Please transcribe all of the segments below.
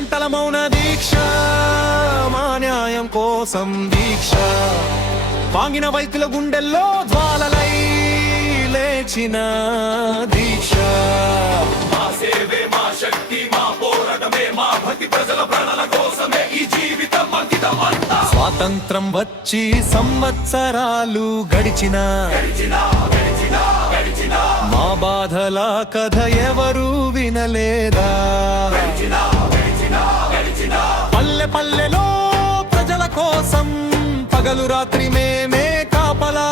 గంటల మౌన దీక్ష మా న్యాయం కోసం దీక్ష. వాంగిన వైద్యుల గుండెల్లో జ్వాలలై లేచిన దీక్ష. మా సేవే మా శక్తి మా పోరాటమే మా భక్తి ప్రజల ప్రాణాల కోసమే ఈ జీవితం అంకితం అంతా. స్వాతంత్రం వచ్చి సంవత్సరాలు గడిచిన మా బాధల కథ ఎవరు వినలేదా? పల్లె పల్లెలో ప్రజల కోసం పగలు రాత్రి మేమే కాపలా.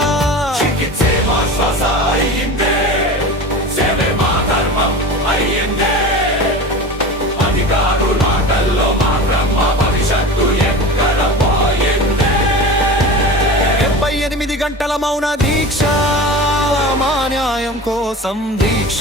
డెబ్బై ఎనిమిది గంటల మౌన దీక్ష మా న్యాయం కోసం దీక్ష.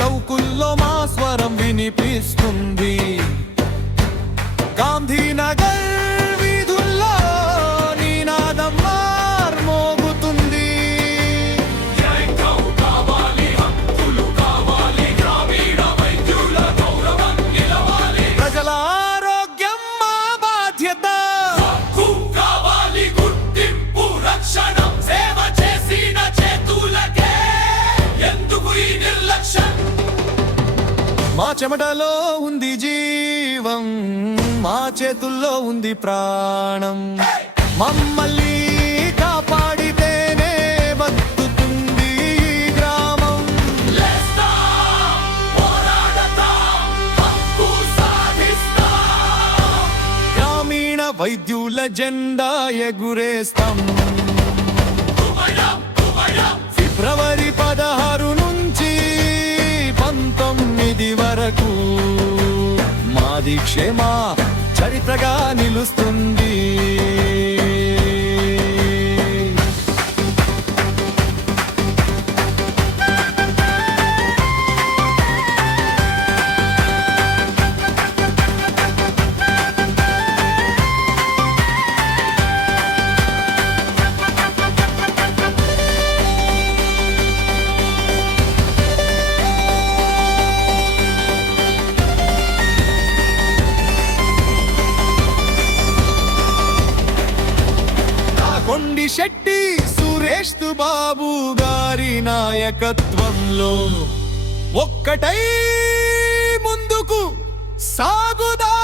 చౌకుల్లో మా స్వరం వినిపిస్తుంది. గాంధీనగర్ చెమటలో ఉంది జీవం మా చేతుల్లో ఉంది ప్రాణం. మమ్మల్ని కాపాడితేనే బతుకుతుంది గ్రామం. గ్రామీణ వైద్యుల జెండా ఎగురేస్తాం. పంతొమ్మిది వరకు. మాది క్షేమ చరిత్రగా నిలుస్తుంది. శెట్టి సురేష్ బాబు గారి నాయకత్వంలో ఒక్కటై ముందుకు సాగుదా